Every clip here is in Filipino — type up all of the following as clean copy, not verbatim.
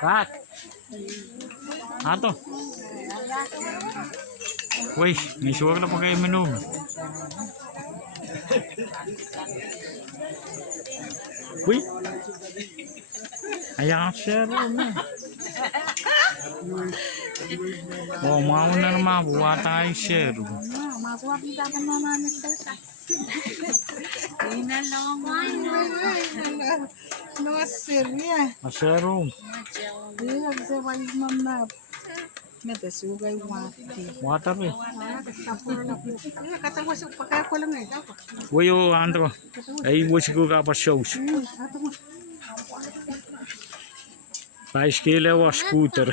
Kat. Ato. Wih, may suwag na pa kayo minum. Wih. Ayan siya rin. Oh, mau na naman. Buwa tayo siya rin. Makuha kita ka naman ito. Inalong. No, seriya. Masero. Iya, bisa wajib mamap. Mete sugay wati. Water eh. Iya, kata mo sa pakai ko lang eh. Wih, oh, Andro. Ay, wis ko ka pa shows. Bicycle o scooter.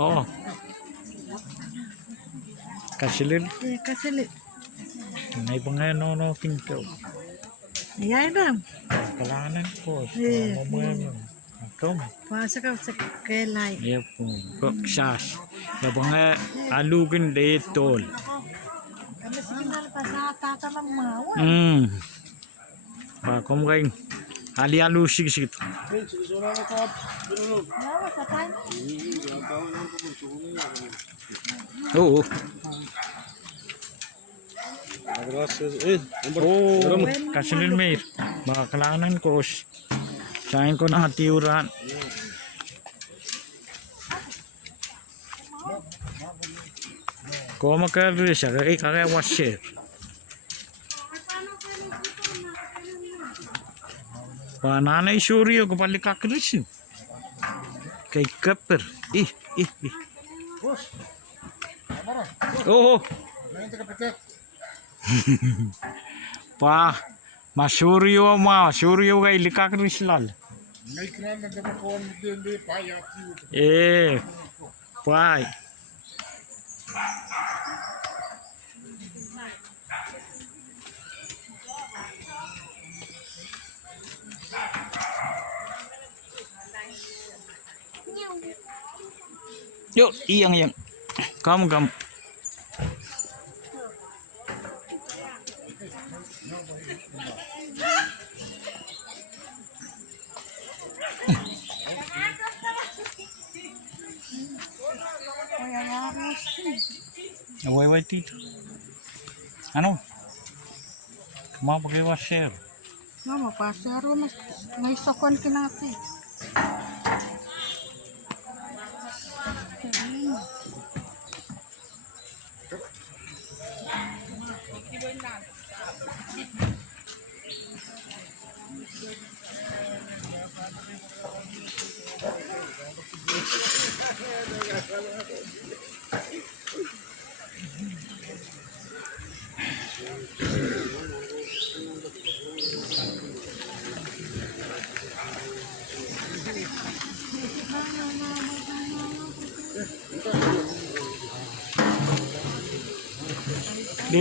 Oh. Kasilin. Iya, kasih. May pangano no pinto. Iya, dah. Kalanan ko. Iya. Kom. Pasok ka sa kelay. Yep. Kok sas. Labang alugin de tol. Kami sige na pa sa tata ng mawa. Pa kom kain. Ali alu sig. Mawa sa tayo. Oh. Oh, kasilin may. Baka kailangan ko. Sayin ko na tiuran. Kung magkaroon siya, kaya washer. Pananay suryo ko balik kakrisin. Kay kapper. Oh. Pa, masuryo kay likakris lal. Pai. Yuk, iyang. Kamu. Away tito. Ano? Kumapa kayo washer. Mama, pasero na. May sokon kinati.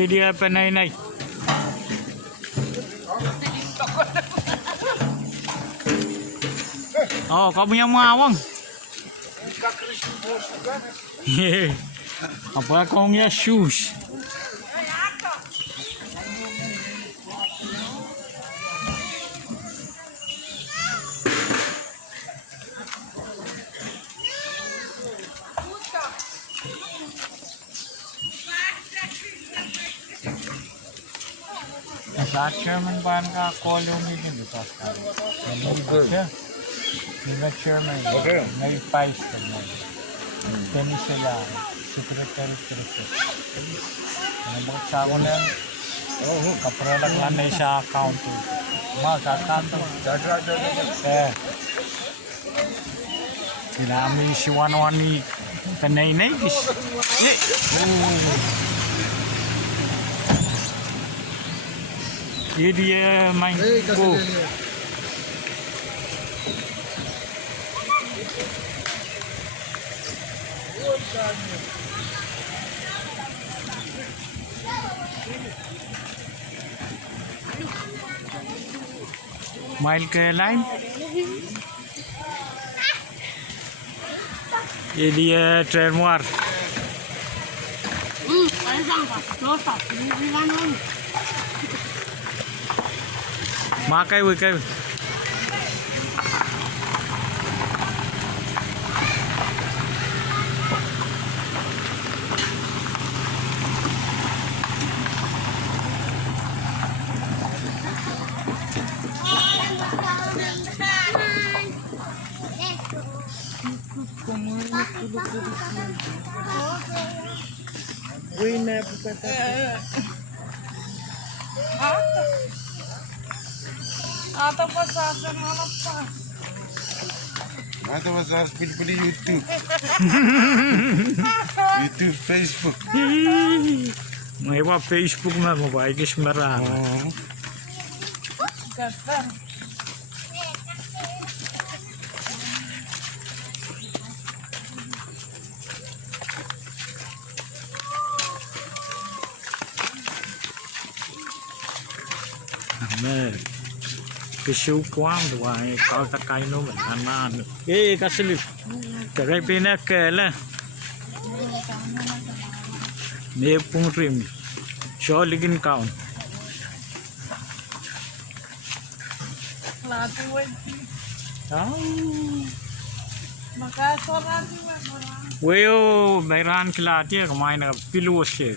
Dia penai. Oh, kamu yang mawang. Apa kau punya shoes? Saat chairman ban ka koloni din dito sa Yung chairman, may vice naman. Then sila, secretary treasurer. Ano ba sa ako na yan? Kaprolag lang na siya accounting. Accounting. Kinami si Wanwani kanay-nay. Ini dia main go. Main ke line. ये लिए ट्रेनवार má cây với cây Atau pasasan malam pas. Atau mas harus pilih-pilih YouTube. YouTube, Facebook. may pa Facebook na mabaikis marami Ganda. Amen. Cái siêu quang thì hoài có ta cây nó mình ăn ăn cái cá sấu cái bên này cái là nếp pung rim cho ligin kaun Lati wen. đó Makasar lati wen. Weo Bayran kilati kemain pilu sih.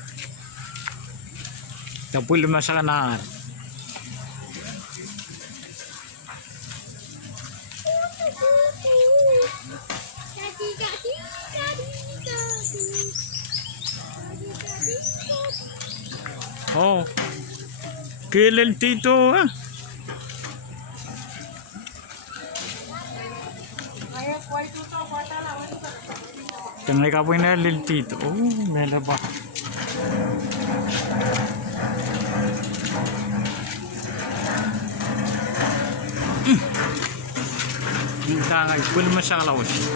Tapul masa na. Oh, kailan tito ah? Tengah kapan na liltito? Oh, mela ba? Kita ngay pul masyalaw siya.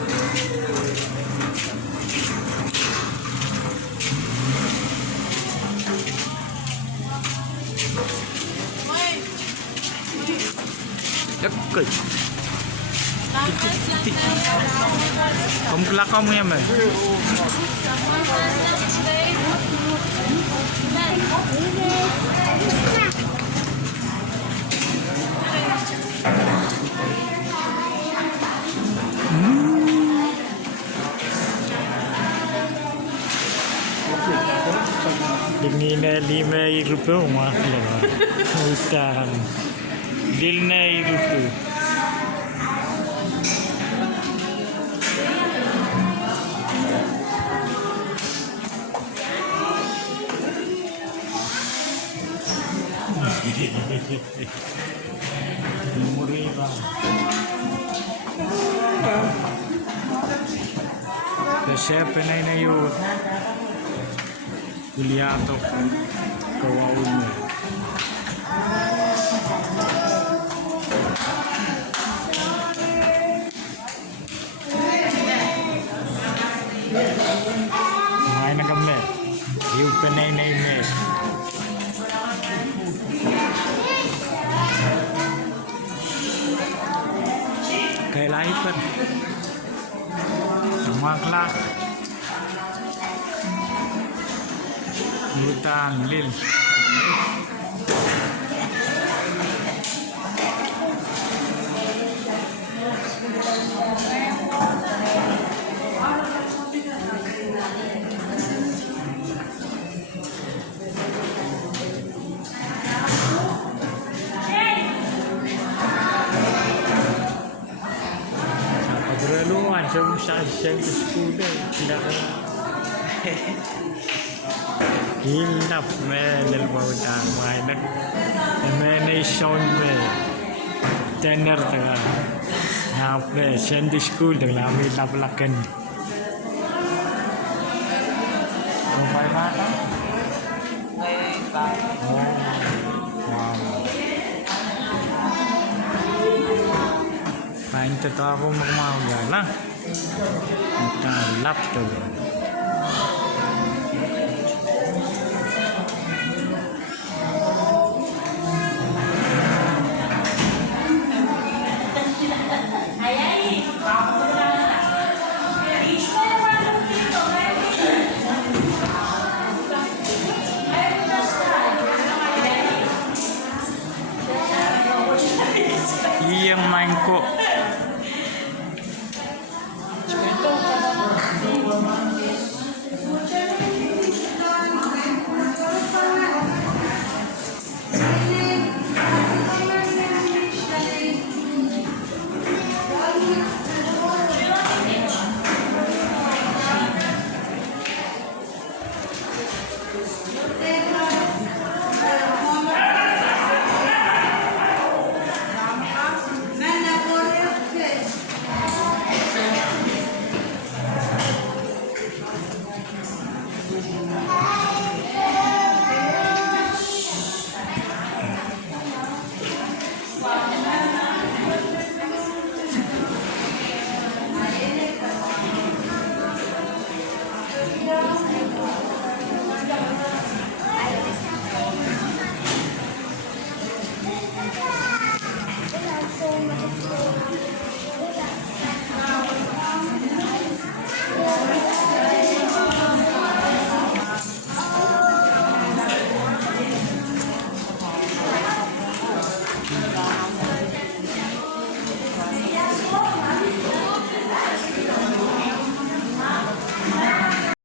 Yakay. Kamu kelakar mo yan, man. Ini 5 rupiah mahal. Utang. Dilna rupiah. Murah. Kasi penay na yun. Kuliato ko. Kawaun mo. Kumain na kami. Yung penay na yun eh. Kailangan Maklak Utang Lil sa school tidak hilap menel bautang mainak menation me tener tengah nape sendi school dengan kami laplakan sampai mana pain tetap aku mau lah kita lap tu po.